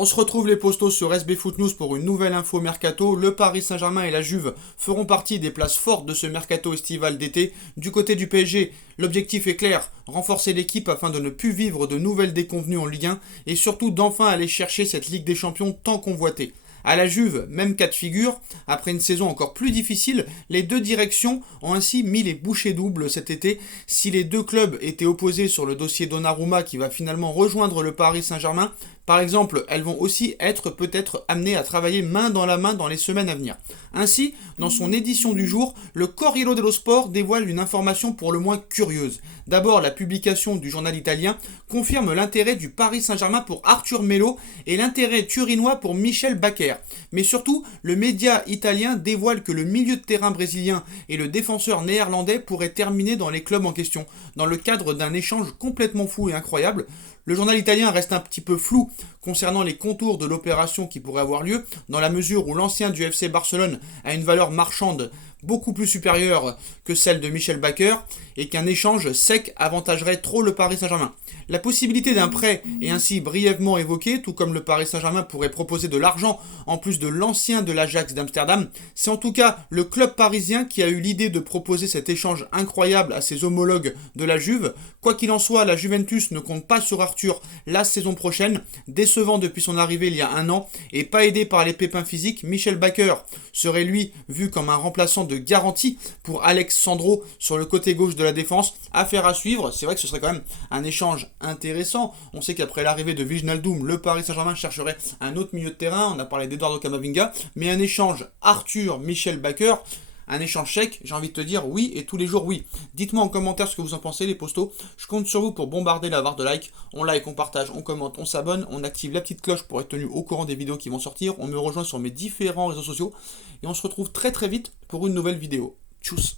On se retrouve les postos sur SB Foot News pour une nouvelle info mercato. Le Paris Saint-Germain et la Juve feront partie des places fortes de ce mercato estival d'été. Du côté du PSG, l'objectif est clair, renforcer l'équipe afin de ne plus vivre de nouvelles déconvenues en Ligue 1 et surtout d'enfin aller chercher cette Ligue des Champions tant convoitée. À la Juve, même cas de figure, après une saison encore plus difficile, les deux directions ont ainsi mis les bouchées doubles cet été. Si les deux clubs étaient opposés sur le dossier Donnarumma qui va finalement rejoindre le Paris Saint-Germain, par exemple, elles vont aussi être peut-être amenées à travailler main dans la main dans les semaines à venir. Ainsi, dans son édition du jour, le Corriere dello Sport dévoile une information pour le moins curieuse. D'abord, la publication du journal italien confirme l'intérêt du Paris Saint-Germain pour Arthur Melo et l'intérêt turinois pour Michel Bakker. Mais surtout, le média italien dévoile que le milieu de terrain brésilien et le défenseur néerlandais pourraient terminer dans les clubs en question, dans le cadre d'un échange complètement fou et incroyable. Le journal italien reste un petit peu flou concernant les contours de l'opération qui pourrait avoir lieu, dans la mesure où l'ancien du FC Barcelone a une valeur marchande beaucoup plus supérieure que celle de Michel Bakker et qu'un échange sec avantagerait trop le Paris Saint-Germain. La possibilité d'un prêt est ainsi brièvement évoquée, tout comme le Paris Saint-Germain pourrait proposer de l'argent en plus de l'ancien de l'Ajax d'Amsterdam. C'est en tout cas le club parisien qui a eu l'idée de proposer cet échange incroyable à ses homologues de la Juve. Quoi qu'il en soit, la Juventus ne compte pas sur Arthur la saison prochaine, décevant depuis son arrivée il y a un an et pas aidé par les pépins physiques. Michel Bakker serait lui vu comme un remplaçant de garantie pour Alex Sandro sur le côté gauche de la défense. Affaire à suivre, c'est vrai que ce serait quand même un échange intéressant. On sait qu'après l'arrivée de Wijnaldum, le Paris Saint-Germain chercherait un autre milieu de terrain. On a parlé d'Eduardo Camavinga, mais un échange Arthur-Michel Bakker, un échange chèque, j'ai envie de te dire oui et tous les jours oui. Dites-moi en commentaire ce que vous en pensez les postos. Je compte sur vous pour bombarder la barre de like. On like, on partage, on commente, on s'abonne, on active la petite cloche pour être tenu au courant des vidéos qui vont sortir. On me rejoint sur mes différents réseaux sociaux et on se retrouve très très vite pour une nouvelle vidéo. Tchuss.